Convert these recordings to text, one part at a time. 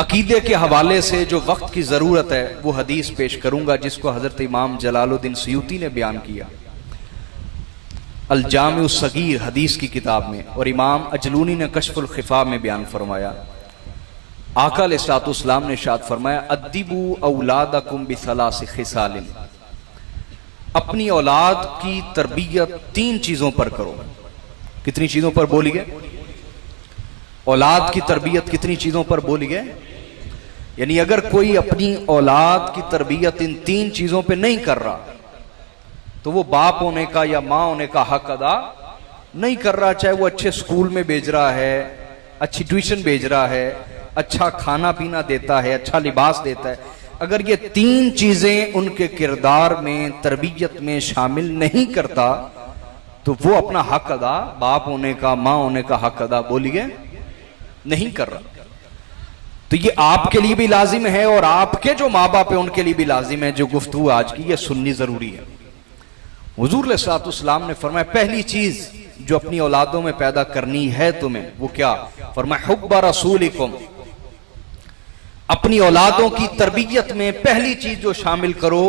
अकीदे के हवाले से जो वक्त की ज़रूरत है वो हदीस पेश करूंगा जिसको हज़रत इमाम जलालुद्दीन सयूती ने बयान किया अल जामिउ सगीर हदीस की किताब में, और इमाम अजलूनी ने कश्फुल खिफा में बयान फरमाया। आका अलैहिस्सलाम ने इरशाद फरमाया अद्दिबू औलादकुम बिसलासी खिसालिन, अपनी औलाद की तरबियत 3 चीजों पर करो। कितनी चीजों पर बोलिए? औलाद की तरबियत कितनी चीजों पर बोलिए? यानी अगर कोई अपनी औलाद की तरबियत इन 3 चीजों पे नहीं कर रहा तो वो बाप होने का या मां होने का हक अदा नहीं कर रहा। चाहे वो अच्छे स्कूल में भेज रहा है, अच्छी ट्यूशन भेज रहा है, अच्छा खाना पीना देता है, अच्छा लिबास देता है, अगर ये 3 चीजें उनके किरदार में तरबियत में शामिल नहीं करता तो वो अपना हक अदा, बाप होने का मां होने का हक अदा बोलिए नहीं कर रहा। तो ये आपके लिए भी लाजिम है और आपके जो माँ बाप है उनके लिए भी लाजिम है। जो गुफ्तगू आज की ये सुननी जरूरी है। हुजूर अलैहिस्सलाम ने फरमाया पहली चीज जो अपनी औलादों में पैदा करनी है तुम्हें, वो क्या? फरमाया हुब्बा रसूलिकुम, अपनी औलादों की तरबियत में पहली चीज जो शामिल करो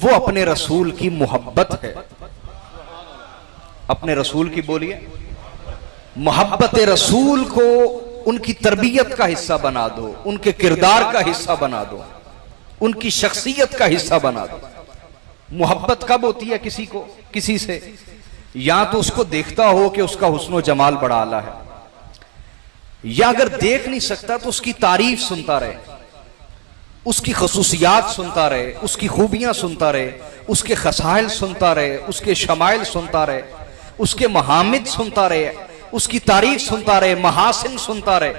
वो अपने रसूल की मोहब्बत है। अपने रसूल की बोलिए, मोहब्बत रसूल को उनकी तरबियत का हिस्सा बना दो, उनके किरदार का हिस्सा बना दो, उनकी शख्सियत का हिस्सा बना दो। मोहब्बत कब होती है किसी को किसी से? या तो उसको देखता हो कि उसका हुस्न जमाल बड़ा आला है, या अगर देख नहीं सकता तो उसकी तारीफ सुनता रहे, उसकी खसूसियात सुनता रहे, उसकी खूबियां सुनता रहे, उसके खसाइल सुनता रहे, उसके शमाइल सुनता रहे, उसके महामिद सुनता रहे, उसकी तारीफ सुनता रहे, महासिन सुनता रहे,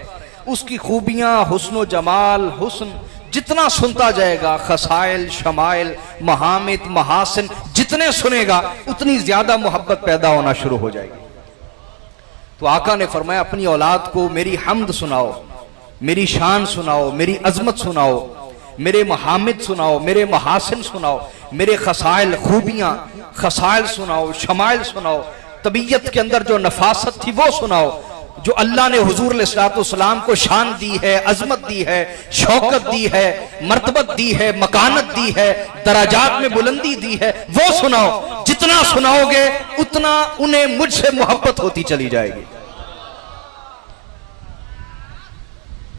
उसकी खूबियां, हुस्न जमाल, हुस्न जितना सुनता जाएगा, खसाइल शमाइल महामिद महासिन जितने सुनेगा उतनी ज्यादा मोहब्बत पैदा होना शुरू हो जाएगी। तो आका ने फरमाया अपनी औलाद को मेरी हम्द सुनाओ, मेरी शान सुनाओ, मेरी अजमत सुनाओ, मेरे महामिद सुनाओ, मेरे महासिन सुनाओ, मेरे खसाइल खूबियां खसाइल सुनाओ, शमाइल सुनाओ, तबीयत के अंदर जो नफासत थी वो सुनाओ, जो अल्लाह ने हुजूर अलैहिस्सलाम को शान दी है, अजमत दी है, शौकत दी है, मर्तबत दी है, मकानत दी है, दराजात में बुलंदी दी है, वो सुनाओ। जितना सुनाओगे उतना उन्हें मुझसे मोहब्बत होती चली जाएगी,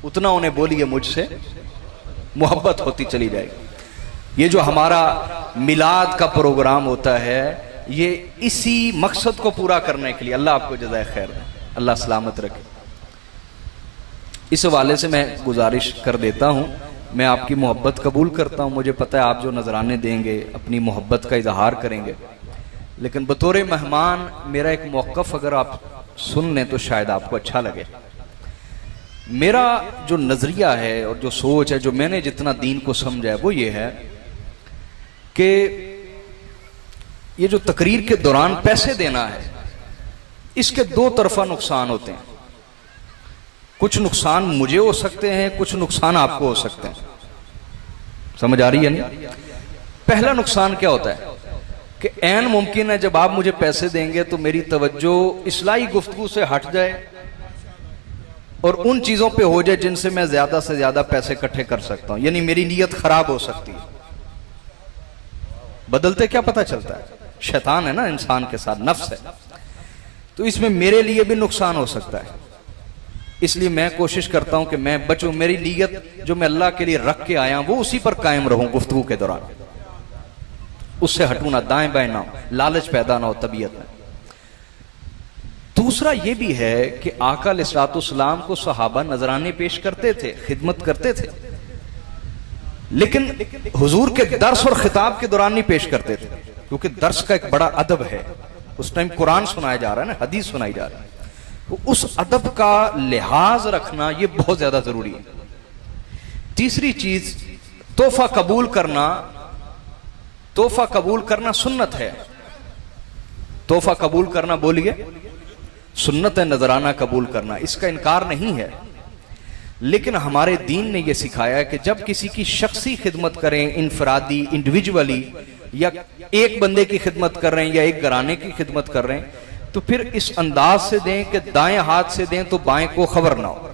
उतना उन्हें बोलिए मुझसे मोहब्बत होती चली जाएगी। ये जो हमारा मिलाद का प्रोग्राम होता है ये इसी मकसद को पूरा करने के लिए, अल्लाह आपको जज़ाए खैर दे, अल्लाह सलामत रखे। इस हवाले से मैं गुजारिश कर देता हूँ, मैं आपकी मोहब्बत कबूल करता हूँ, मुझे पता है आप जो नजराने देंगे अपनी मोहब्बत का इजहार करेंगे, लेकिन बतौर मेहमान मेरा एक मौक़िफ़ अगर आप सुन लें तो शायद आपको अच्छा लगे। मेरा जो नजरिया है और जो सोच है, जो मैंने जितना दीन को समझा है वो ये है कि ये जो तकरीर के दौरान पैसे देना है इसके 2 तरफा नुकसान होते हैं। कुछ नुकसान मुझे हो सकते हैं, कुछ नुकसान आपको हो सकते हैं। समझ आ रही है नहीं? पहला नुकसान क्या होता है कि ऐन मुमकिन है जब आप मुझे पैसे देंगे तो मेरी तवज्जो इस्लाही गुफ्तगू से हट जाए और उन चीजों पे हो जाए जिनसे मैं ज्यादा से ज्यादा पैसे इकट्ठे कर सकता हूं, यानी मेरी नीयत खराब हो सकती है। बदलते क्या पता चलता है, शैतान है ना इंसान के साथ, नफ्स है, तो इसमें मेरे लिए भी नुकसान हो सकता है। इसलिए मैं कोशिश करता हूं कि मैं बचूं, मेरी नीयत जो मैं अल्लाह के लिए रख के आया वो उसी पर कायम रहूं गुफ्तगू के दौरान, उससे हटूं ना, दाएं बाएं ना हो, लालच पैदा ना हो तबीयत में। दूसरा ये भी है कि आका अलैहिस्सलाम को सहाबा नजराने पेश करते थे, खिदमत करते थे, लेकिन हुजूर के दर्स और खिताब के दौरान नहीं पेश करते थे, क्योंकि दर्स का एक बड़ा अदब है। उस टाइम कुरान सुनाया जा रहा है ना, हदीस सुनाई जा रही है, तो उस अदब का लिहाज रखना ये बहुत ज्यादा जरूरी है। तीसरी चीज, तोहफा कबूल करना सुन्नत है। तोहफा कबूल करना बोलिए सुन्नत है, नजराना कबूल करना, इसका इनकार नहीं है। लेकिन हमारे दीन ने यह सिखाया है कि जब किसी की शख्सी खिदमत करें, इनफरादी इंडिविजुअली, या एक बंदे की खिदमत कर रहे हैं या एक घराने की खिदमत कर रहे हैं, तो फिर इस अंदाज से दें कि दाएं हाथ से दें तो बाएं को खबर ना हो।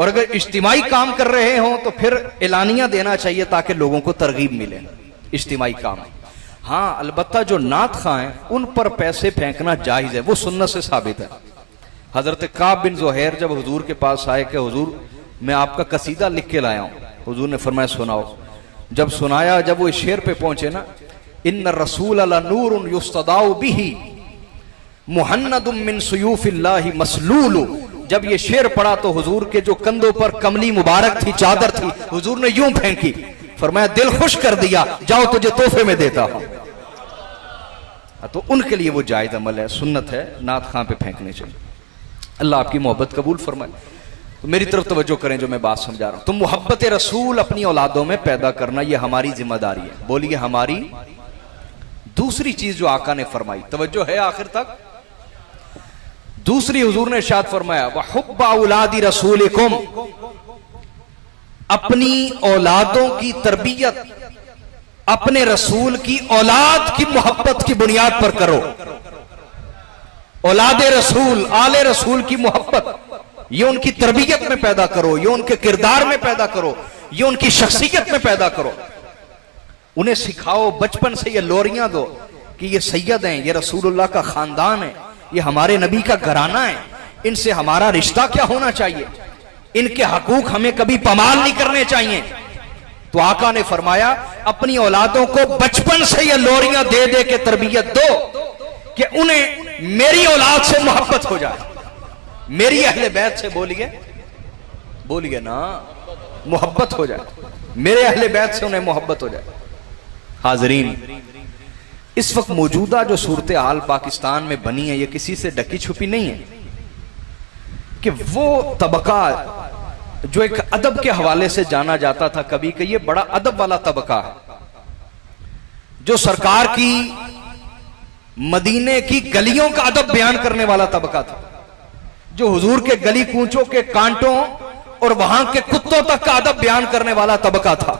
और अगर इज्तिमाई काम कर रहे हो तो फिर एलानिया देना चाहिए ताकि लोगों को तरगीब मिले इज्तिमाई काम। हाँ, अलबत्ता जो नात खां हैं उन पर पैसे फेंकना जायज है, वो सुन्नत से साबित है। हजरत काब बिन ज़ुहैर जब हुजूर के पास आए कि हुजूर मैं आपका कसीदा लिख के लाया हूं, हुजूर ने फरमाया सुनाओ। जब सुनाया, जब वो शेर पे पहुंचे ना, इन्न रसूल ला नूरुन युस्तदाउ बिही मुहन्नदुम मिन सुयूफिल्लाहि मसलूल, जब ये शेर पड़ा तो हुजूर के जो कंधों पर कमली मुबारक थी, चादर थी, हुजूर ने यूं फेंकी, फरमाया दिल खुश कर दिया, जाओ तुझे तोहफे में देता हूं। तो उनके लिए वो जायज अमल है, सुन्नत है, नात खां पे फेंकने चाहिए। अल्लाह आपकी मोहब्बत कबूल फरमाए। तो मेरी तरफ तवज्जो करें जो मैं बात समझा रहा हूं। तो मोहब्बत रसूल अपनी औलादों में पैदा करना यह हमारी जिम्मेदारी है। बोलिए हमारी। दूसरी चीज जो आका ने फरमाई, तवज्जो है आखिर तक, दूसरी हुजूर ने इरशाद फरमाया व हुब्बा औलादी रसूलिकुम, अपनी औलादों की तरबियत अपने रसूल की औलाद की मोहब्बत की बुनियाद पर करो। औलाद रसूल, आले रसूल की मोहब्बत ये उनकी तरबियत में पैदा करो, ये उनके किरदार में पैदा करो, ये उनकी शख्सियत में पैदा करो। उन्हें सिखाओ बचपन से, ये लोरियां दो कि ये सैयद हैं, ये रसूलुल्लाह का खानदान है, ये हमारे नबी का घराना है, इनसे हमारा रिश्ता क्या होना चाहिए, इनके हकूक हमें कभी पमाल नहीं करने चाहिए। तो आका ने फरमाया अपनी औलादों को बचपन से ये लोरियां दे दे के तरबियत दो कि उन्हें मेरी औलाद से मोहब्बत हो जाए, मेरी अहले बैत से, बोलिए ना, मोहब्बत हो जाए, मेरे अहले बैत से उन्हें मोहब्बत हो जाए। हाजरीन, इस वक्त मौजूदा जो सूरत हाल पाकिस्तान में बनी है, ये किसी से ढकी छुपी नहीं है कि वो तबका जो एक अदब के हवाले से जाना जाता था कभी, कि ये बड़ा अदब वाला तबका है, जो सरकार की मदीने की गलियों का अदब बयान करने वाला तबका था, जो हुजूर के गली कूचों के कांटों और वहां के कुत्तों तक का अदब बयान करने वाला तबका था।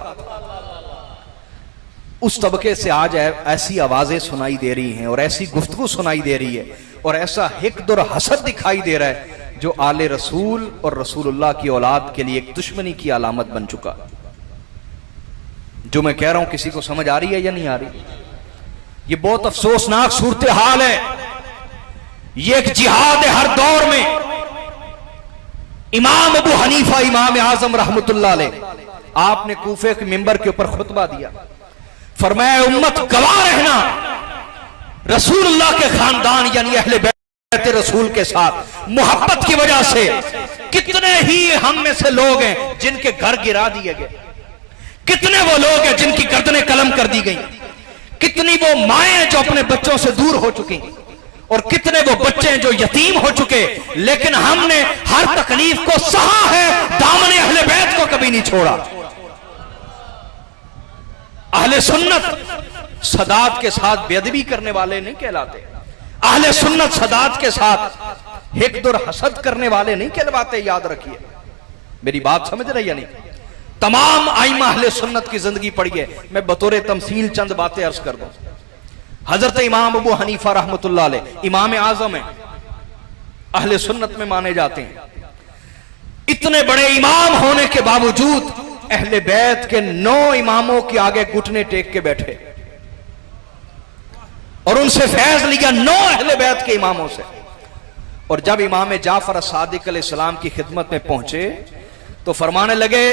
उस तबके से आज ऐसी आवाजें सुनाई दे रही हैं और ऐसी गुफ्तगू सुनाई दे रही है और ऐसा हिक़्द और हसद दिखाई दे रहा है जो आले रसूल और रसूलुल्लाह की औलाद के लिए एक दुश्मनी की अलामत बन चुका। जो मैं कह रहा हूं किसी को समझ आ रही है या नहीं आ रही? ये बहुत अफसोसनाक सूरत हाल है, ये एक जिहाद है हर दौर में। इमाम अबू हनीफा इमाम आजम रहमतुल्लाह अलैह, आपने कूफे के मिंबर के ऊपर खुतबा दिया, फरमाया उम्मत गवाह रहना रसूलुल्लाह के खानदान यानी अहले बैत रसूल के साथ मोहब्बत की वजह से कितने ही हम में से लोग हैं जिनके घर गिरा दिए गए, कितने वो लोग हैं जिनकी गर्दनें कलम कर दी गई, कितनी वो माएं जो अपने बच्चों से दूर हो चुकी और कितने वो बच्चे जो यतीम हो चुके। लेकिन हमने हर तकलीफ को सहा है, दामने अहले बैत को कभी नहीं छोड़ा। अहले सुन्नत सदात के साथ बेअदबी करने वाले नहीं कहलाते, अहले सुन्नत सदात के साथ हिक़्द और हसद करने वाले नहीं कहलवाते। याद रखिए, मेरी बात समझ रही है नहीं? तमाम आइमा अहले सुन्नत की जिंदगी पढ़िए, मैं बतौर तमसील चंद बातें अर्ज कर दूं। हजरत इमाम अबू हनीफा रहमतुल्लाह अलैह इमाम आजम है, अहले सुन्नत में माने जाते हैं। इतने बड़े इमाम होने के बावजूद अहले बैत के 9 इमामों के आगे घुटने टेक के बैठे और उनसे फैज लिया 9 अहले बैत के इमामों से। और जब इमाम जाफर सादिक अलैहिस्सलाम की खिदमत में पहुंचे तो फरमाने लगे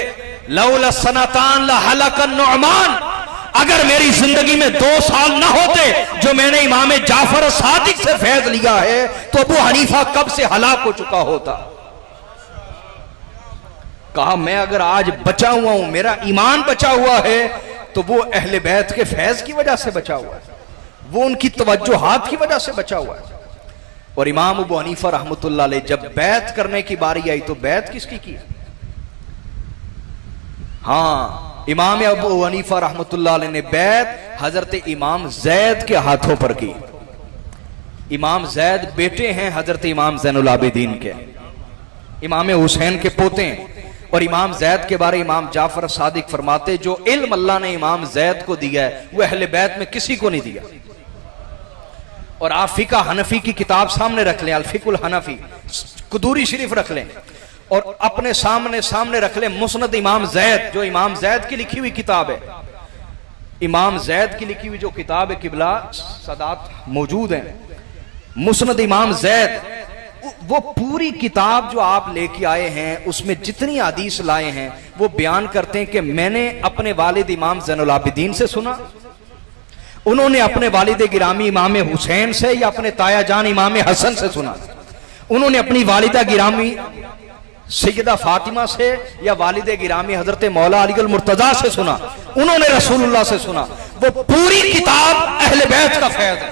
लौला सनतान लहलकन नुअमान, अगर मेरी जिंदगी में 2 साल ना होते जो मैंने इमाम जाफर सादिक से फैज लिया है तो अबू हनीफा कब से हलाक हो चुका होता। कहा मैं अगर आज बचा हुआ हूं, मेरा ईमान बचा हुआ है, तो वो अहले बैत के फैज की वजह से बचा हुआ है, वो उनकी तवज्जुहात की वजह से बचा हुआ है। और इमाम अबू हनीफा रहमतुल्लाह अलैह जब बैत करने की बारी आई तो बैत किसकी की? हाँ, इमाम अबू हनीफा रहमतुल्लाह अलैह ने बैत हजरत इमाम जैद के हाथों पर की। इमाम जैद बेटे हैं हजरत इमाम ज़ैनुल आबिदीन के, इमाम हुसैन के पोते हैं। और इमाम जैद के बारे इमाम जाफर सादिक फरमाते जो इल्म अल्लाह ने इमाम जैद को दिया है वह अहले बैत में किसी को नहीं दिया। और आप फिका हनफी की किताब सामने रख लें, अल फिकुल हनफी, कुदूरी शरीफ रख लें और अपने सामने सामने रख ले मुस्नद इमाम जैद, जो इमाम जैद की लिखी हुई किताब है, इमाम जैद की लिखी हुई जो किताब है, किबला सदात मौजूद है, मुस्नद इमाम जैद, वो पूरी किताब जो आप लेके आए हैं उसमें जितनी हदीस लाए हैं वो बयान करते हैं कि मैंने अपने वालिद इमाम ज़ैनुल आबिदीन से सुना, उन्होंने अपने वालिद गिरामी इमाम हुसैन से या अपने ताया जान इमाम हसन से सुना, उन्होंने अपनी वालिदा गिरामी सैयदा फातिमा से या वालिद गिरामी हजरत मौला अली अल मुर्तजा से सुना, उन्होंने रसूलुल्लाह से सुना। वो पूरी किताब अहले बैत का फैज़ है,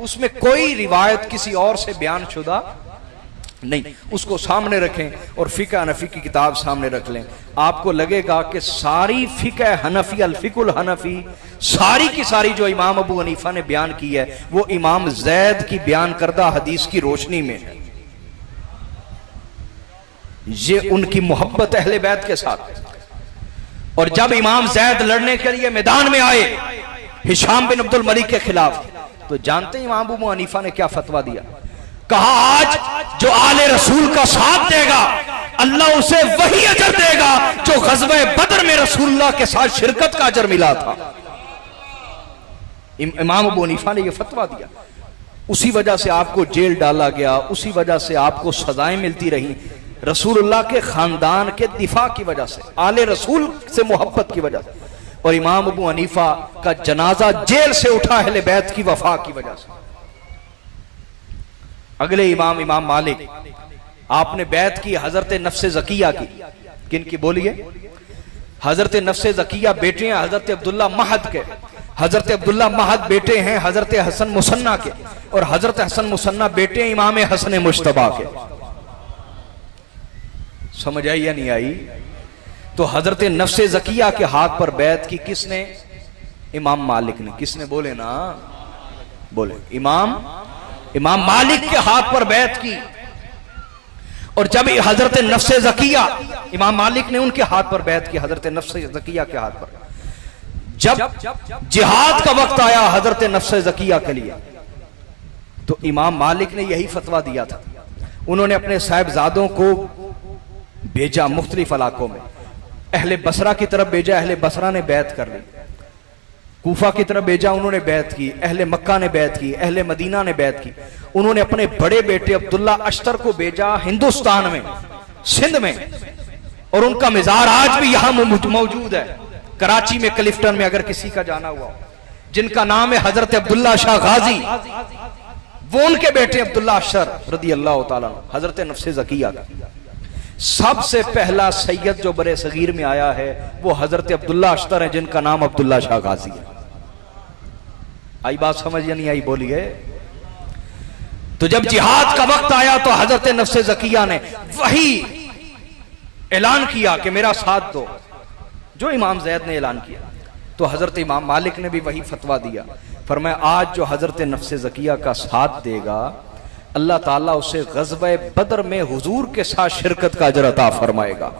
उसमें कोई रिवायत किसी और से बयान शुदा नहीं। उसको सामने रखें और फिक़ह हनफी की किताब सामने रख लें, आपको लगेगा कि सारी फिक़ह हनफी, अल फिक़ुल हनफी, सारी की सारी जो इमाम अबू हनीफा ने बयान की है वो इमाम जैद की बयान करदा हदीस की रोशनी में है। ये उनकी मोहब्बत अहले बैत के साथ। और जब इमाम जैद लड़ने के लिए मैदान में आए हिशाम बिन अब्दुल मलिक के खिलाफ, तो जानते हैं इमाम अबू हनीफा ने क्या फतवा दिया? कहा आज जो आले रसूल का साथ देगा अल्लाह उसे वही अजर देगा जो ग़ज़वे बदर में रसूलुल्लाह के साथ शिरकत का अजर मिला था। इमाम अबू हनीफा ने यह फतवा दिया, उसी वजह से आपको जेल डाला गया, उसी वजह से आपको सजाएं मिलती रही, रसूलुल्लाह के खानदान के दिफा की वजह से, आले रसूल से मोहब्बत की वजह से। और इमाम अबू हनीफा का जनाजा जेल से उठा अहले बैत की वफा की वजह से। अगले इमाम इमाम मालिक, आपने बैत की हजरत नफ्से ज़किया की, किन की बोलिए? हजरत नफ्से ज़किया बेटे हैं हजरत अब्दुल्ला महद के, हजरत अब्दुल्ला महद बेटे हैं हजरत हसन मुसन्ना के, और हजरत हसन मुसन्ना बेटे हैं इमाम हसन मुश्तबा के। समझ आई या नहीं आई? तो हजरत नफ्से ज़किया के हाथ पर बैत की किसने? इमाम मालिक ने। किसने? बोले ना, बोले इमाम मालिक के हाथ पर बैत की। और जब हजरत नफ्से ज़किया, इमाम मालिक ने उनके हाथ पर बैत की, हजरत नफ्से ज़किया के हाथ पर। जब जिहाद का वक्त आया हजरत नफ्से ज़किया के लिए, तो इमाम मालिक ने यही फतवा दिया था। उन्होंने अपने साहिबजादों को भेजा मुख्तलिफ इलाकों में, अहले बसरा की तरफ भेजा, अहले बसरा ने बैत कर ली। कूफा की तरफ भेजा, उन्होंने बैत की। अहले मक्का ने बैत की, अहले मदीना ने बैत की। उन्होंने अपने बड़े बेटे अब्दुल्ला अश्तर को भेजा हिंदुस्तान में, सिंध में, और उनका मिजार आज भी यहां मौजूद है, कराची में, क्लिफ्टन में, अगर किसी का जाना हुआ, जिनका नाम है हजरत अब्दुल्ला शाह गाजी। वो उनके बेटे अब्दुल्ला अश्तर रदी अल्लाह ताला, हजरत नफ्से ज़किया का सबसे पहला सैयद जो बरे सगीर में आया है वो हजरत अब्दुल्ला अश्तर है, जिनका नाम अब्दुल्ला शाह गाजी है। आई बात समझ या नहीं आई? बोलिए। तो जब जिहाद का वक्त आया तो हजरत नफ्से ज़किया ने वही ऐलान किया कि मेरा साथ दो, जो इमाम जैद ने ऐलान किया। तो हजरत इमाम मालिक ने भी वही फतवा दिया, फरमाया आज जो हजरत नफ्से ज़किया का साथ देगा अल्लाह ताला उसे ग़ज़वे बदर में हुजूर के साथ शिरकत का अजर अता फरमाएगा।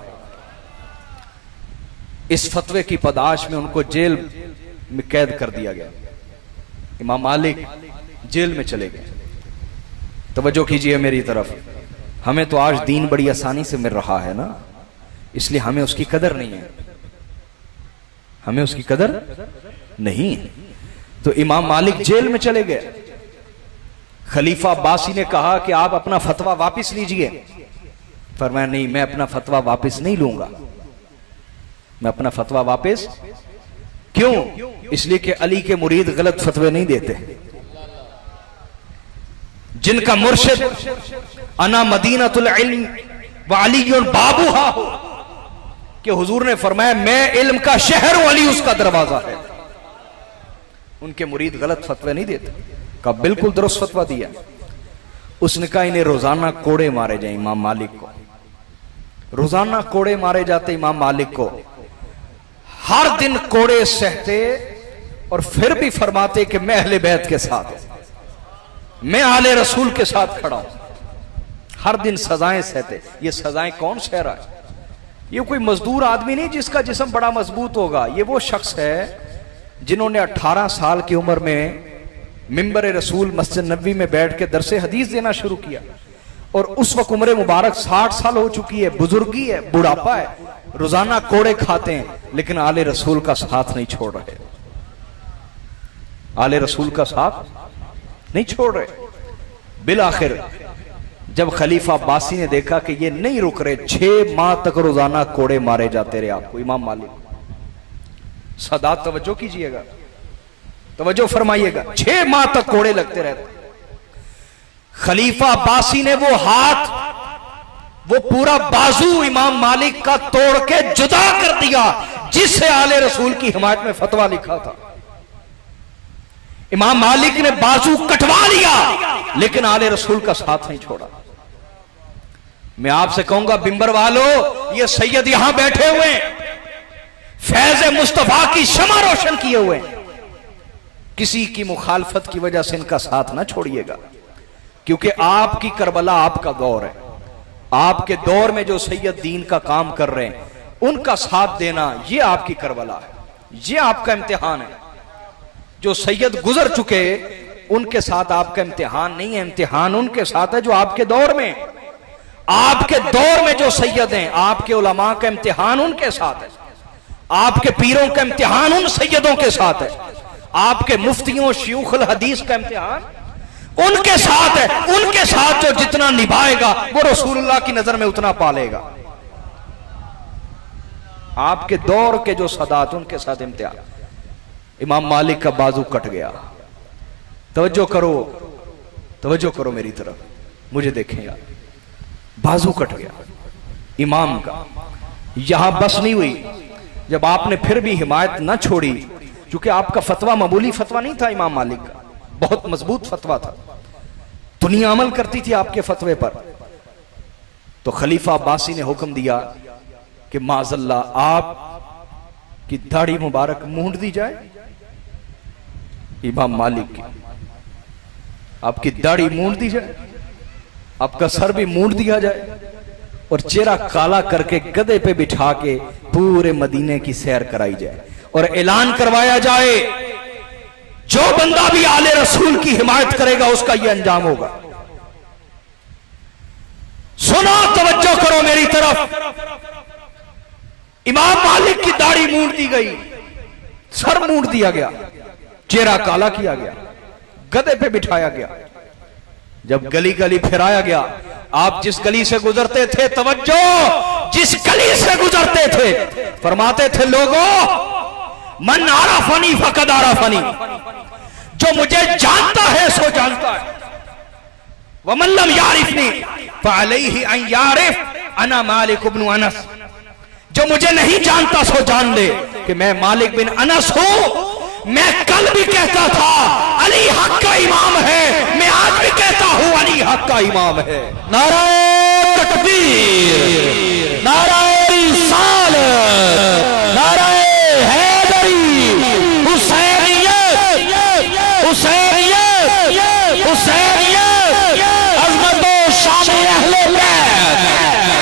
इस फतवे की पदाश में उनको जेल में कैद कर दिया गया। इमाम मालिक जेल में चले गए। तवज्जो कीजिए मेरी तरफ, हमें तो आज दीन बड़ी आसानी से मिल रहा है ना, इसलिए हमें उसकी कदर नहीं है, हमें उसकी कदर नहीं है। तो इमाम मालिक जेल में चले गए। खलीफा अब्बासी ने कहा कि आप अपना फतवा वापस लीजिए। फरमाया नहीं, मैं अपना फतवा वापस नहीं लूंगा, मैं अपना फतवा वापस क्यों? इसलिए कि अली के मुरीद गलत फतवे नहीं देते। जिनका मुर्शिद अना मदीनतुल इल्म व अलीयुन बाबूहा हो, कि हुजूर ने फरमाया मैं इल्म का शहर हूं, अली उसका दरवाजा है। उनके मुरीद गलत फतवे नहीं देते। का बिल्कुल दुरुस्त फतवा दिया। उसने कहा इन्हें रोजाना कोड़े मारे जाए इमाम मालिक को, रोजाना कोड़े मारे जाते इमाम मालिक को, हर दिन कोड़े सहते और फिर भी फरमाते कि मैं अहले बैत के साथ हूं, मैं आले रसूल के साथ खड़ा हूं। हर दिन सजाएं सहते। ये सजाएं कौन सह रहा है? ये कोई मजदूर आदमी नहीं जिसका जिस्म बड़ा मजबूत होगा। ये वो शख्स है जिन्होंने 18 साल की उम्र में मिंबर रसूल मस्जिद नबवी में बैठ के दरसे हदीस देना शुरू किया। और उस वक्त उम्र मुबारक 60 साल हो चुकी है, बुजुर्गी है, बुढ़ापा है, रोजाना कोड़े खाते हैं, लेकिन आले रसूल का साथ नहीं छोड़ रहे, आले रसूल का साथ नहीं छोड़ रहे। बिल आखिर जब खलीफा अब्बासी ने देखा कि ये नहीं रुक रहे, 6 माह तक रोजाना कोड़े मारे जाते रहे आपको, इमाम मालिक, सादात तवज्जो कीजिएगा, तवज्जो फरमाइएगा, 6 माह तक कोड़े लगते रहते। खलीफा अब्बासी ने वो हाथ, वो पूरा बाजू इमाम मालिक का तोड़ के जुदा कर दिया जिससे आले रसूल की हिमायत में फतवा लिखा था। इमाम मालिक ने बाजू कटवा लिया, लेकिन आले रसूल का साथ नहीं छोड़ा। मैं आपसे कहूंगा बिंबर वालों, ये सैयद यहां बैठे हुए, फैज़ मुस्तफा की शमा रोशन किए हुए, किसी की मुखालफत की वजह से इनका साथ ना छोड़िएगा, क्योंकि आपकी करबला आपका दौर है। आपके दौर में जो सैयद दीन का काम कर रहे हैं, उनका साथ देना ये आपकी करबला है, ये आपका इम्तिहान है। जो सैयद गुजर चुके उनके साथ आपका इम्तिहान नहीं है, इम्तिहान उनके साथ है जो आपके दौर में, आपके दौर में जो सैयद हैं, आपके उलमा का इम्तिहान उनके साथ है, आपके पीरों का इम्तिहान उन सैयदों के साथ है, आपके मुफ्तियों शयूखुल हदीस का इम्तिहान उनके साथ है। उनके साथ जो जितना निभाएगा वो रसूलुल्लाह की नजर में उतना पालेगा। आपके दौर के जो सदात, उनके साथ इम्तिहान। इमाम मालिक का बाजू कट गया, तवज्जो करो, तवज्जो करो मेरी तरफ, मुझे देखें यार, बाजू कट गया इमाम का। यहां बस नहीं हुई, जब आपने फिर भी हिमायत न छोड़ी, क्योंकि आपका फतवा मामूली फतवा नहीं था, इमाम मालिक का बहुत मजबूत फतवा था, दुनिया अमल करती थी आपके फतवे पर, तो खलीफा अब्बासी ने हुक्म दिया कि माज़ल्ला आप की दाढ़ी मुबारक मूंड दी जाए। इमाम मालिक की आपकी दाढ़ी मूंड दी जाए, आपका सर भी मूंड दिया जाए, और चेहरा काला करके गधे पे बिठा के पूरे मदीने की सैर कराई जाए, और ऐलान करवाया जाए जो बंदा भी आले रसूल की हिमायत करेगा उसका यह अंजाम होगा। सुनो, तवज्जो करो मेरी तरफ। इमाम मालिक की दाढ़ी मूंड दी गई, सर मूंड दिया गया, चेहरा काला किया गया, गधे पे बिठाया गया। जब गली गली फिराया गया, आप जिस गली से गुजरते थे, तवज्जो, जिस गली से गुजरते थे, फरमाते थे लोगों, मन आराफनी फकद आराफनी, जो मुझे जानता है सो जानता है, वमन लम यारिफनी फअलैहि अन यारिफ अना मालिक इब्न अनस, जो मुझे नहीं जानता सो जान ले कि मैं मालिक बिन अनस हूं। मैं कल भी कहता था अली हक का इमाम है, मैं आज भी कहता हूं अली हक का इमाम है। नाराए तकबीर, नाराए रिसालत, नाराए हैदरी, हुसैनियत, हुसैनियत, हुसैनियत, अज़मत व शान अहले बैत,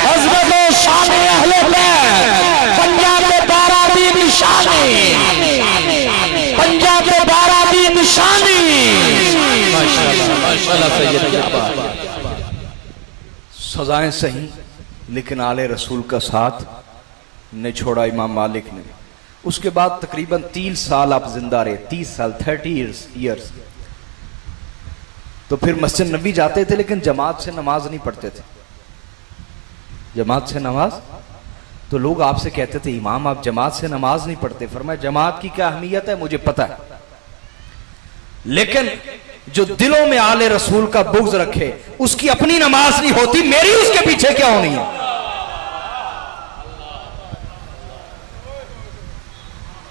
अज़मत व शान अहले बैत, पंजाब में 12 दी निशानी, पंजाब में 12 दी निशानी। माशाअल्लाह, माशाअल्लाह सैयद। सजाएं सही, लेकिन आले रसूल का साथ ने छोड़ा इमाम मालिक ने। उसके बाद तकरीबन 30 साल आप जिंदा रहे, 30 साल, 30 ईयर्स। तो फिर मस्जिद नबी जाते थे, लेकिन जमात से नमाज नहीं पढ़ते थे। जमात से नमाज, तो लोग आपसे कहते थे इमाम आप जमात से नमाज नहीं पढ़ते। फरमाया जमात की क्या अहमियत है मुझे पता है, लेकिन जो दिलों में आले रसूल का बुग़्ज़ रखे उसकी अपनी नमाज नहीं होती, मेरी उसके पीछे क्या होनी है।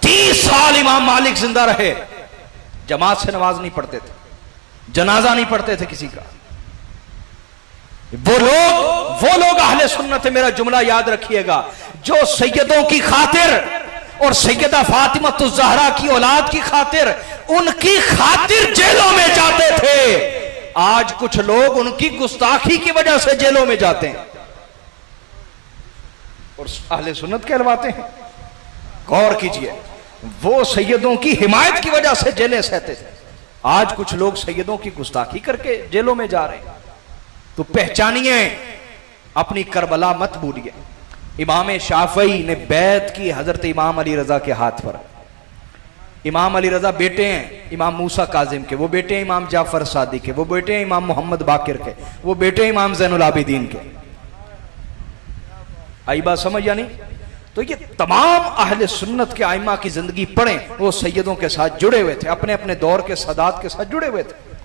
30 साल इमाम मालिक जिंदा रहे, जमात से नमाज नहीं पढ़ते थे, जनाजा नहीं पढ़ते थे किसी का। वो लोग अहले सुन्नत है, मेरा जुमला याद रखिएगा, जो सैयदों की खातिर और सैयदा फातिमा ज़हरा की औलाद की खातिर, उनकी खातिर जेलों में जाते थे। आज कुछ लोग उनकी गुस्ताखी की वजह से जेलों में जाते हैं और अहले सुन्नत कहलवाते हैं। गौर कीजिए, वो सैयदों की हिमायत की वजह से जेलें सहते थे, आज कुछ लोग सैयदों की गुस्ताखी करके जेलों में जा रहे हैं। तो पहचानिए, अपनी करबला मत भूलिए। इमाम शाफई ने बैत की हजरत इमाम अली रजा के हाथ पर। इमाम अली रजा बेटे हैं इमाम मूसा काजिम के, वो बेटे हैं इमाम जाफर सादिक के, वो बेटे हैं इमाम मोहम्मद बाकिर के, वो बेटे हैं इमाम ज़ैनुल आबिदीन के। आई बात समझ या नहीं? तो ये तमाम अहले सुन्नत के आइमा की जिंदगी पढ़ें, वो सैयदों के साथ जुड़े हुए थे, अपने अपने दौर के सादात के साथ जुड़े हुए थे।